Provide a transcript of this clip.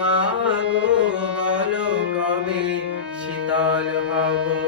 মাগো বলো কবে শীতল হব